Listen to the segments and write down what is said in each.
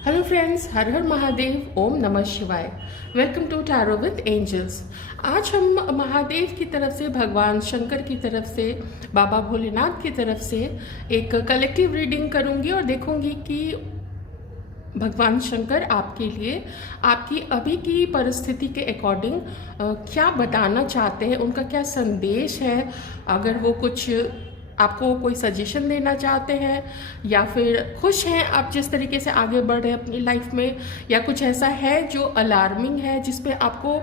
Hello friends, हर हर महादेव, ओम नमः शिवाय। Welcome to tarot with angels. आज हम महादेव की तरफ से, भगवान शंकर की तरफ से, बाबा भोलेनाथ की तरफ से एक कलेक्टिव रीडिंग करूंगी और देखूंगी कि भगवान शंकर आपके लिए आपकी अभी की परिस्थिति के अकॉर्डिंग क्या बताना चाहते हैं, उनका क्या संदेश है। अगर वो कुछ आपको कोई सजेशन देना चाहते हैं या फिर खुश हैं आप जिस तरीके से आगे बढ़ रहे हैं अपनी लाइफ में, या कुछ ऐसा है जो अलार्मिंग है जिस पे आपको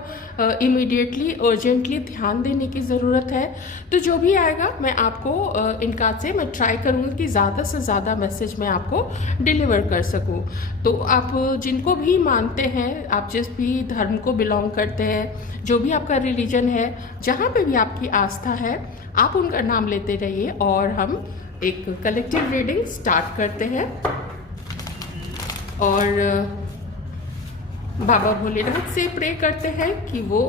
इमीडिएटली अर्जेंटली ध्यान देने की ज़रूरत है, तो जो भी आएगा मैं आपको इनका से मैं ट्राई करूँगी कि ज़्यादा से ज़्यादा मैसेज मैं आपको डिलीवर कर सकूँ। तो आप जिनको भी मानते हैं, आप जिस भी धर्म को बिलोंग करते हैं, जो भी आपका रिलीजन है, जहाँ पे भी आपकी आस्था है, आप उनका नाम लेते रहिए और हम एक कलेक्टिव रीडिंग स्टार्ट करते हैं। और बाबा भोलेनाथ से प्रे करते हैं कि वो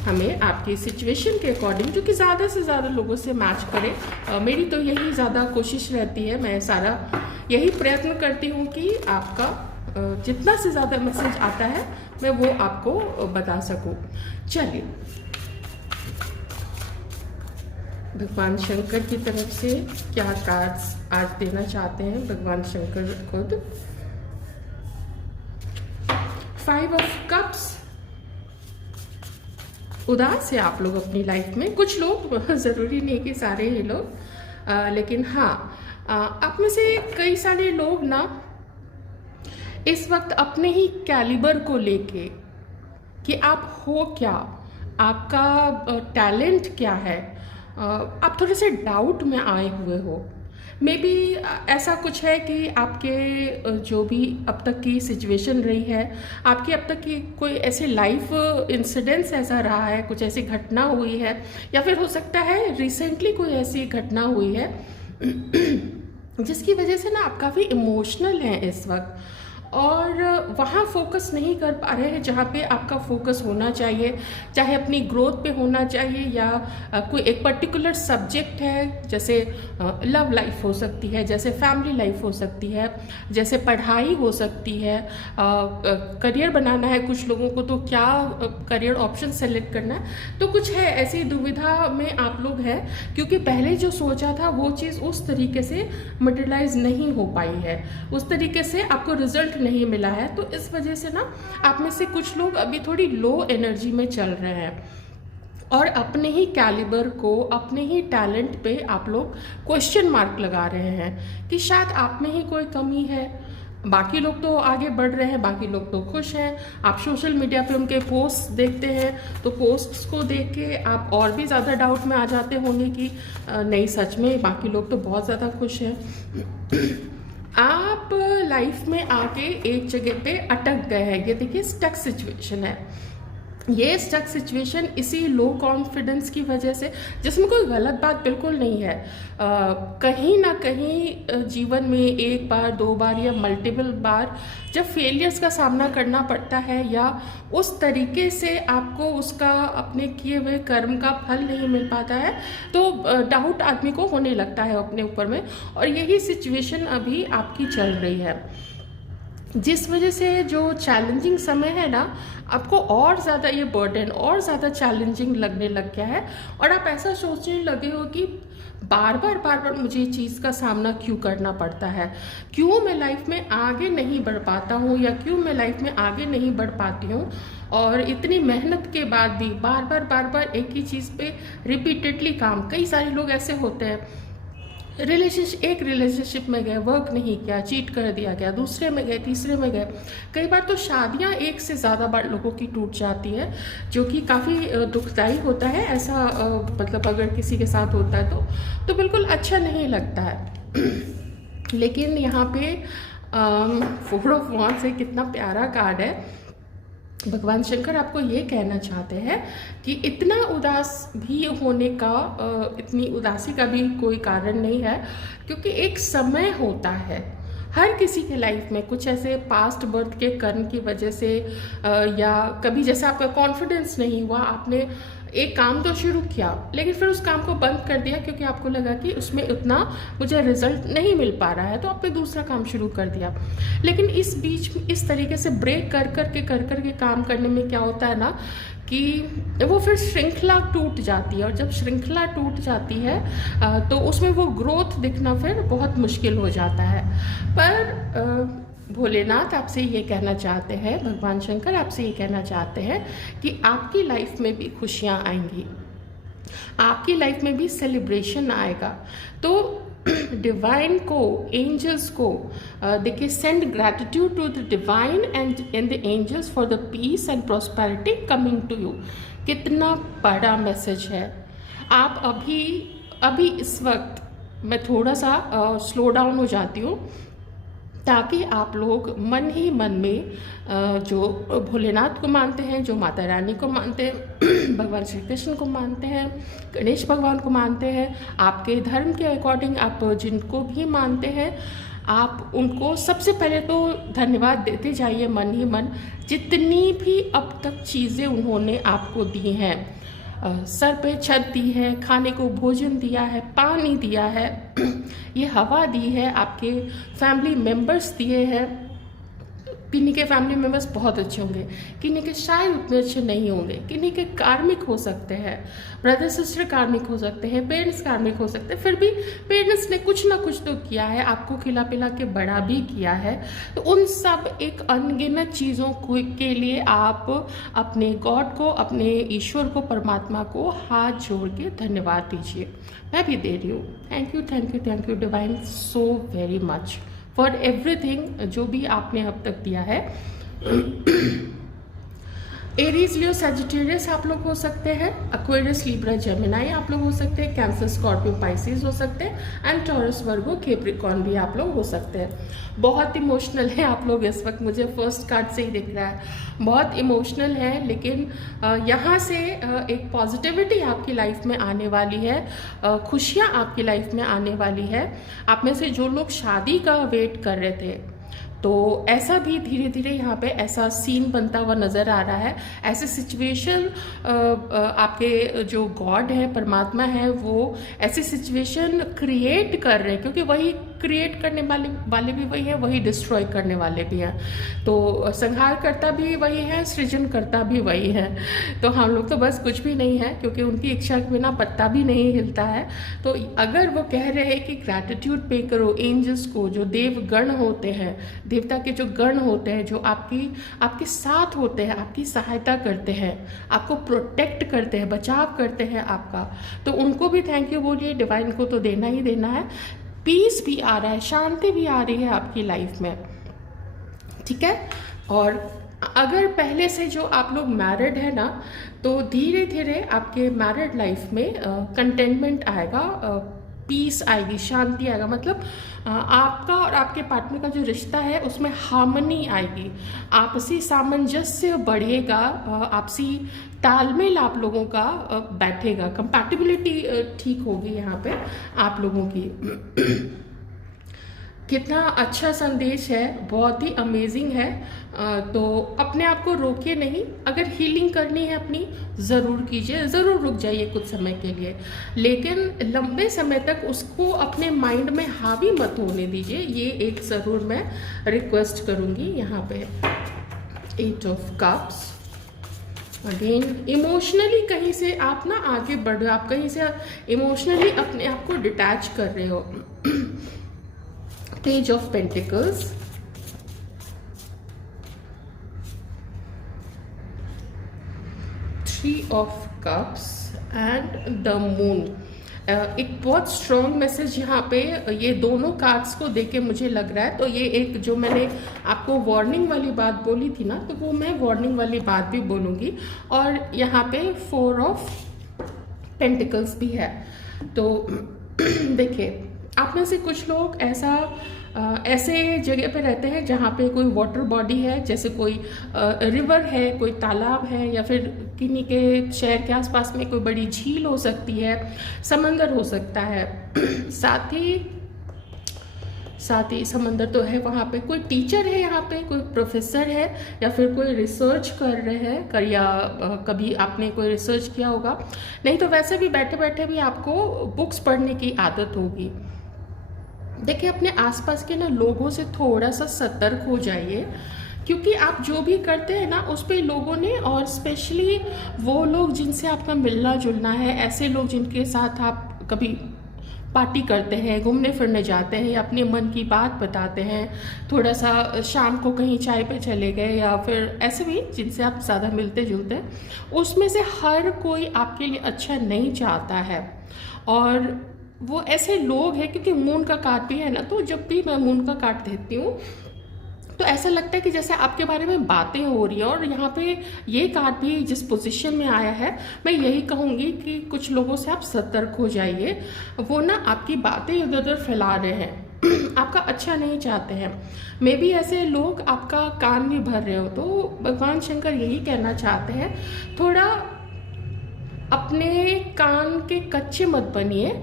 हमें आपकी सिचुएशन के अकॉर्डिंग, जो कि ज़्यादा से ज़्यादा लोगों से मैच करे। मेरी तो यही ज़्यादा कोशिश रहती है, मैं सारा यही प्रयत्न करती हूँ कि आपका जितना से ज़्यादा मैसेज आता है मैं वो आपको बता सकूँ। चलिए, भगवान शंकर की तरफ से क्या कार्ड्स आज देना चाहते हैं भगवान शंकर खुद। 5 ऑफ कप्स। उदास है आप लोग अपनी लाइफ में, कुछ लोग, ज़रूरी नहीं कि सारे ही लोग, लेकिन हाँ, आप में से कई सारे लोग ना इस वक्त अपने ही कैलिबर को लेके कि आप हो क्या, आपका टैलेंट क्या है, आप थोड़े से डाउट में आए हुए हो। मे बी ऐसा कुछ है कि आपके जो भी अब तक की सिचुएशन रही है, आपकी अब तक की कोई ऐसे लाइफ इंसिडेंट्स ऐसा रहा है, कुछ ऐसी घटना हुई है, या फिर हो सकता है रिसेंटली कोई ऐसी घटना हुई है जिसकी वजह से ना आप काफ़ी इमोशनल हैं इस वक्त और वहाँ फोकस नहीं कर पा रहे हैं जहाँ पे आपका फोकस होना चाहिए, चाहे अपनी ग्रोथ पे होना चाहिए या कोई एक पर्टिकुलर सब्जेक्ट है, जैसे लव लाइफ हो सकती है, जैसे फैमिली लाइफ हो सकती है, जैसे पढ़ाई हो सकती है, करियर बनाना है कुछ लोगों को, तो क्या करियर ऑप्शन सेलेक्ट करना है। तो कुछ है ऐसी दुविधा में आप लोग हैं क्योंकि पहले जो सोचा था वो चीज़ उस तरीके से मटेरियलाइज नहीं हो पाई है, उस तरीके से आपको रिजल्ट नहीं मिला है। तो इस वजह से ना आप में से कुछ लोग अभी थोड़ी लो एनर्जी में चल रहे हैं और अपने ही कैलिबर को, अपने ही टैलेंट पे आप लोग क्वेश्चन मार्क लगा रहे हैं कि शायद आप में ही कोई कमी है। बाकी लोग तो आगे बढ़ रहे हैं, बाकी लोग तो खुश हैं। आप सोशल मीडिया पे उनके पोस्ट देखते हैं तो पोस्ट्स को देख के आप और भी ज़्यादा डाउट में आ जाते होंगे कि नहीं, सच में बाकी लोग तो बहुत ज़्यादा खुश हैं। आप लाइफ में आके एक जगह पे अटक गए हैं, ये देखिए स्टक सिचुएशन है। ये स्टक सिचुएशन इसी लो कॉन्फिडेंस की वजह से, जिसमें कोई गलत बात बिल्कुल नहीं है, कहीं ना कहीं जीवन में एक बार, 2 बार या मल्टीपल बार जब फेलियर्स का सामना करना पड़ता है या उस तरीके से आपको उसका अपने किए हुए कर्म का फल नहीं मिल पाता है, तो डाउट आदमी को होने लगता है अपने ऊपर में। और यही सिचुएशन अभी आपकी चल रही है, जिस वजह से जो चैलेंजिंग समय है ना, आपको और ज़्यादा ये बर्डन और ज़्यादा चैलेंजिंग लगने लग गया है और आप ऐसा सोचने लगे हो कि बार बार मुझे चीज़ का सामना क्यों करना पड़ता है, क्यों मैं लाइफ में आगे नहीं बढ़ पाता हूँ या क्यों मैं लाइफ में आगे नहीं बढ़ पाती हूँ। और इतनी मेहनत के बाद भी बार बार एक ही चीज़ पे रिपीटेडली काम, कई सारे लोग ऐसे होते हैं, एक रिलेशनशिप में गए, वर्क नहीं किया, चीट कर दिया गया, दूसरे में गए, तीसरे में गए, कई बार तो शादियां एक से ज़्यादा बार लोगों की टूट जाती है, जो कि काफ़ी दुखदाई होता है। ऐसा मतलब अगर किसी के साथ होता है तो बिल्कुल अच्छा नहीं लगता है। लेकिन यहाँ पे 4 ऑफ वॉन्ड्स है, कितना प्यारा कार्ड है। भगवान शंकर आपको ये कहना चाहते हैं कि इतना उदास भी होने का, इतनी उदासी का भी कोई कारण नहीं है, क्योंकि एक समय होता है हर किसी के लाइफ में, कुछ ऐसे पास्ट बर्थ के कर्म की वजह से या कभी जैसे आपका कॉन्फिडेंस नहीं हुआ, आपने एक काम तो शुरू किया लेकिन फिर उस काम को बंद कर दिया क्योंकि आपको लगा कि उसमें उतना मुझे रिजल्ट नहीं मिल पा रहा है, तो आपने दूसरा काम शुरू कर दिया। लेकिन इस बीच इस तरीके से ब्रेक कर कर के काम करने में क्या होता है ना कि वो फिर श्रृंखला टूट जाती है, और जब श्रृंखला टूट जाती है तो उसमें वो ग्रोथ दिखना फिर बहुत मुश्किल हो जाता है। पर भोलेनाथ आपसे ये कहना चाहते हैं, भगवान शंकर आपसे ये कहना चाहते हैं कि आपकी लाइफ में भी खुशियाँ आएंगी, आपकी लाइफ में भी सेलिब्रेशन आएगा। तो डिवाइन को, एंजल्स को देखिए, send gratitude to the divine and the angels for the peace and prosperity coming to you. कितना बड़ा मैसेज है। आप अभी इस वक्त मैं थोड़ा सा स्लो डाउन हो जाती हूँ ताकि आप लोग मन ही मन में जो भोलेनाथ को मानते हैं, जो माता रानी को मानते हैं, भगवान श्री कृष्ण को मानते हैं, गणेश भगवान को मानते हैं, आपके धर्म के अकॉर्डिंग आप जिनको भी मानते हैं, आप उनको सबसे पहले तो धन्यवाद देते जाइए मन ही मन। जितनी भी अब तक चीज़ें उन्होंने आपको दी हैं, सर पे छत दी है, खाने को भोजन दिया है, पानी दिया है, ये हवा दी है, आपके फैमिली मेंबर्स दिए हैं। किन्हीं के फैमिली मेंबर्स बहुत अच्छे होंगे, किन्हीं के शायद उतने अच्छे नहीं होंगे, किन्हीं के कार्मिक हो सकते हैं, ब्रदर सिस्टर कार्मिक हो सकते हैं, पेरेंट्स कार्मिक हो सकते हैं। फिर भी पेरेंट्स ने कुछ ना कुछ तो किया है, आपको खिला पिला के बड़ा भी किया है। तो उन सब एक अनगिनत चीज़ों के लिए आप अपने गॉड को, अपने ईश्वर को, परमात्मा को हाथ जोड़ के धन्यवाद दीजिए। मैं भी दे रही हूँ। Thank you divine so very much for everything जो भी आपने अब तक दिया है। एरीज, लियो, सजिटेरियस आप लोग हो सकते हैं, एक्वेरियस, लिब्रा, जेमिनाई आप लोग हो सकते हैं, कैंसर, स्कॉर्पियो, पाइसिस हो सकते हैं, एंड टॉरस, वर्गो, कैप्रिकॉर्न भी आप लोग हो सकते हैं। बहुत इमोशनल है आप लोग इस वक्त, मुझे फर्स्ट कार्ड से ही दिख रहा है, बहुत इमोशनल है। लेकिन यहाँ से एक पॉजिटिविटी आपकी लाइफ में आने वाली है, खुशियाँ आपकी लाइफ में आने वाली है। आप में से जो लोग शादी का वेट कर रहे थे, तो ऐसा भी धीरे धीरे यहाँ पे ऐसा सीन बनता हुआ नज़र आ रहा है। ऐसे सिचुएशन आपके जो गॉड है, परमात्मा है, वो ऐसी सिचुएशन क्रिएट कर रहे हैं, क्योंकि वही क्रिएट करने वाले भी वही है, वही डिस्ट्रॉय करने वाले भी हैं। तो संहारकर्ता भी वही है, सृजनकर्ता भी वही है। तो हम लोग तो बस कुछ भी नहीं है, क्योंकि उनकी इच्छा के बिना पत्ता भी नहीं हिलता है। तो अगर वो कह रहे हैं कि ग्रैटिट्यूड पे करो एंजल्स को, जो देवगण होते हैं, देवता के जो गण होते हैं, जो आपके साथ होते हैं, आपकी सहायता करते हैं, आपको प्रोटेक्ट करते हैं, बचाव करते हैं आपका, तो उनको भी थैंक यू बोलिए। डिवाइन को तो देना ही देना है। पीस भी आ रहा है, शांति भी आ रही है आपकी लाइफ में, ठीक है। और अगर पहले से जो आप लोग मैरिड है ना, तो धीरे धीरे आपके मैरिड लाइफ में कंटेनमेंट आएगा, पीस आएगी, शांति आएगा। मतलब आपका और आपके पार्टनर का जो रिश्ता है उसमें हार्मनी आएगी, आपसी सामंजस्य बढ़ेगा, आपसी तालमेल आप लोगों का बैठेगा, कंपैटिबिलिटी ठीक होगी यहाँ पे आप लोगों की। कितना अच्छा संदेश है, बहुत ही अमेजिंग है। तो अपने आप को रोकिए नहीं, अगर हीलिंग करनी है अपनी ज़रूर कीजिए, ज़रूर रुक जाइए कुछ समय के लिए, लेकिन लंबे समय तक उसको अपने माइंड में हावी मत होने दीजिए। ये एक ज़रूर मैं रिक्वेस्ट करूँगी। यहाँ पे 8 ऑफ कप्स, अगेन इमोशनली कहीं से आप ना आगे बढ़ रहे हो, आप कहीं से इमोशनली अपने आप को डिटैच कर रहे हो। Page of Pentacles, Three of Cups and the Moon। एक बहुत स्ट्रॉन्ग मैसेज यहाँ पे ये दोनों कार्ड्स को देख के मुझे लग रहा है। तो ये एक जो मैंने आपको वार्निंग वाली बात बोली थी ना, तो वो मैं वार्निंग वाली बात भी बोलूँगी। और यहाँ पे 4 ऑफ पेंटिकल्स भी है। तो देखिए, आप में से कुछ लोग ऐसे जगह पे रहते हैं जहाँ पे कोई वाटर बॉडी है, जैसे कोई रिवर है, कोई तालाब है, या फिर किन्हीं के शहर के आसपास में कोई बड़ी झील हो सकती है, समंदर हो सकता है। साथ ही साथ ही समंदर तो है वहाँ पे, कोई टीचर है यहाँ पे, कोई प्रोफेसर है, या फिर कोई रिसर्च कर रहे हैं कर, या कभी आपने कोई रिसर्च किया होगा। नहीं तो वैसे भी बैठे बैठे भी आपको बुक्स पढ़ने की आदत होगी। देखिए, अपने आसपास के ना लोगों से थोड़ा सा सतर्क हो जाइए, क्योंकि आप जो भी करते हैं ना उस पे लोगों ने, और स्पेशली वो लोग जिनसे आपका मिलना जुलना है, ऐसे लोग जिनके साथ आप कभी पार्टी करते हैं, घूमने फिरने जाते हैं, या अपने मन की बात बताते हैं, थोड़ा सा शाम को कहीं चाय पे चले गए, या फिर ऐसे भी जिनसे आप ज़्यादा मिलते जुलते हैं, उसमें से हर कोई आपके लिए अच्छा नहीं चाहता है। और वो ऐसे लोग हैं, क्योंकि मून का कार्ड भी है ना, तो जब भी मैं मून का कार्ड देती हूँ तो ऐसा लगता है कि जैसे आपके बारे में बातें हो रही है। और यहाँ पे ये कार्ड भी जिस पोजीशन में आया है, मैं यही कहूँगी कि कुछ लोगों से आप सतर्क हो जाइए। वो ना आपकी बातें इधर उधर फैला रहे हैं आपका अच्छा नहीं चाहते हैं। मे बी ऐसे लोग आपका कान भी भर रहे हो। तो भगवान शंकर यही कहना चाहते हैं, थोड़ा अपने कान के कच्चे मत बनिए,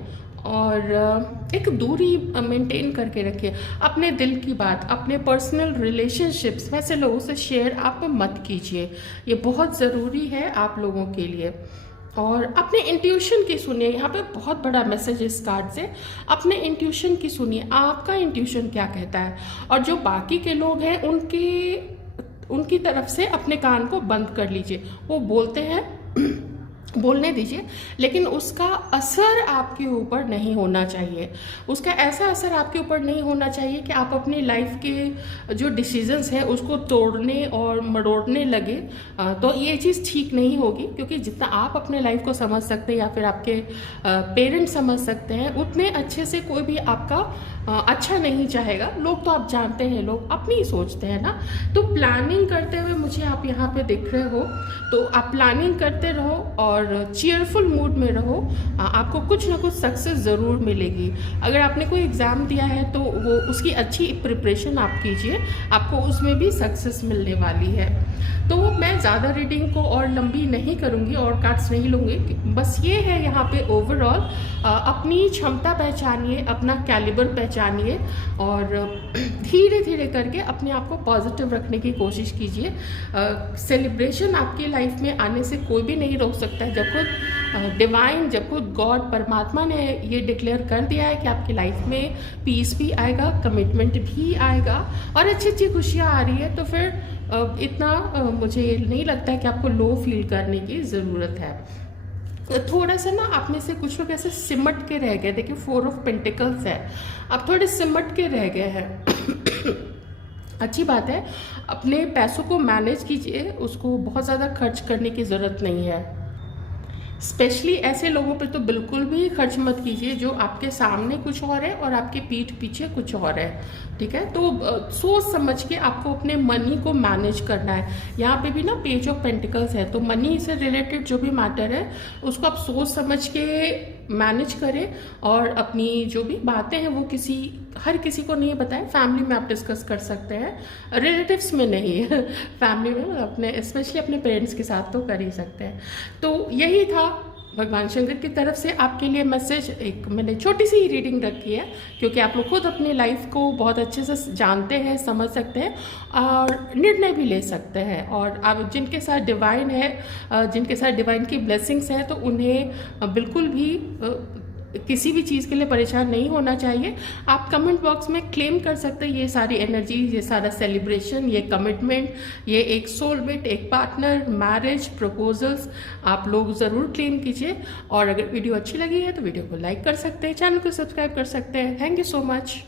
और एक दूरी मेंटेन करके रखिए। अपने दिल की बात, अपने पर्सनल रिलेशनशिप्स वैसे लोगों से शेयर आप मत कीजिए, ये बहुत ज़रूरी है आप लोगों के लिए। और अपने इंट्यूशन की सुनिए, यहाँ पे बहुत बड़ा मैसेज इस कार्ड से, अपने इंट्यूशन की सुनिए, आपका इंट्यूशन क्या कहता है। और जो बाकी के लोग हैं उनकी तरफ से अपने कान को बंद कर लीजिए। वो बोलते हैं बोलने दीजिए, लेकिन उसका असर आपके ऊपर नहीं होना चाहिए। उसका ऐसा असर आपके ऊपर नहीं होना चाहिए कि आप अपनी लाइफ के जो डिसीजंस हैं उसको तोड़ने और मरोड़ने लगे। तो ये चीज़ ठीक नहीं होगी, क्योंकि जितना आप अपने लाइफ को समझ सकते हैं या फिर आपके पेरेंट्स समझ सकते हैं, उतने अच्छे से कोई भी आपका अच्छा नहीं चाहेगा। लोग तो आप जानते हैं, लोग अपनी ही सोचते हैं ना। तो प्लानिंग करते हुए मुझे आप यहाँ पे दिख रहे हो, तो आप प्लानिंग करते रहो और चीयरफुल मूड में रहो। आपको कुछ ना कुछ सक्सेस ज़रूर मिलेगी। अगर आपने कोई एग्ज़ाम दिया है तो वो उसकी अच्छी प्रिपरेशन आप कीजिए, आपको उसमें भी सक्सेस मिलने वाली है। तो मैं ज़्यादा रीडिंग को और लंबी नहीं करूँगी और कार्ड्स नहीं लूँगी। बस ये है यहाँ पे ओवरऑल अपनी क्षमता पहचानिए, अपना कैलिबर पहचानिए, और धीरे धीरे करके अपने आप को पॉजिटिव रखने की कोशिश कीजिए। सेलिब्रेशन आपकी लाइफ में आने से कोई भी नहीं रोक सकता है। जब खुद डिवाइन, जब खुद गॉड परमात्मा ने ये डिक्लेयर कर दिया है कि आपकी लाइफ में पीस भी आएगा, कमिटमेंट भी आएगा, और अच्छी अच्छी खुशियाँ आ रही है, तो फिर इतना मुझे नहीं लगता है कि आपको लो फील करने की ज़रूरत है। थोड़ा सा ना आप में से कुछ लोग ऐसे सिमट के रह गए। देखिए, 4 ऑफ पेंटिकल्स है, आप थोड़े सिमट के रह गए हैं। अच्छी बात है, अपने पैसों को मैनेज कीजिए, उसको बहुत ज़्यादा खर्च करने की ज़रूरत नहीं है। स्पेशली ऐसे लोगों पे तो बिल्कुल भी खर्च मत कीजिए जो आपके सामने कुछ और है और आपके पीठ पीछे कुछ और है, ठीक है। तो सोच समझ के आपको अपने मनी को मैनेज करना है। यहाँ पे भी ना पेज ऑफ पेंटिकल्स है, तो मनी से रिलेटेड जो भी मैटर है उसको आप सोच समझ के मैनेज करें, और अपनी जो भी बातें हैं वो हर किसी को नहीं बताएं। फैमिली में आप डिस्कस कर सकते हैं, रिलेटिव्स में नहीं फैमिली में अपने, स्पेशली अपने पेरेंट्स के साथ तो कर ही सकते हैं। तो यही था भगवान शंकर की तरफ से आपके लिए मैसेज। एक मैंने छोटी सी रीडिंग रखी है, क्योंकि आप लोग खुद अपनी लाइफ को बहुत अच्छे से जानते हैं, समझ सकते हैं और निर्णय भी ले सकते हैं। और आप जिनके साथ डिवाइन है, जिनके साथ डिवाइन की ब्लेसिंग्स हैं, तो उन्हें बिल्कुल भी किसी भी चीज़ के लिए परेशान नहीं होना चाहिए। आप कमेंट बॉक्स में क्लेम कर सकते हैं ये सारी एनर्जी, ये सारा सेलिब्रेशन, ये कमिटमेंट, ये एक सोलमेट, एक पार्टनर, मैरिज प्रपोजल्स, आप लोग ज़रूर क्लेम कीजिए। और अगर वीडियो अच्छी लगी है तो वीडियो को लाइक कर सकते हैं, चैनल को सब्सक्राइब कर सकते हैं। Thank you so much.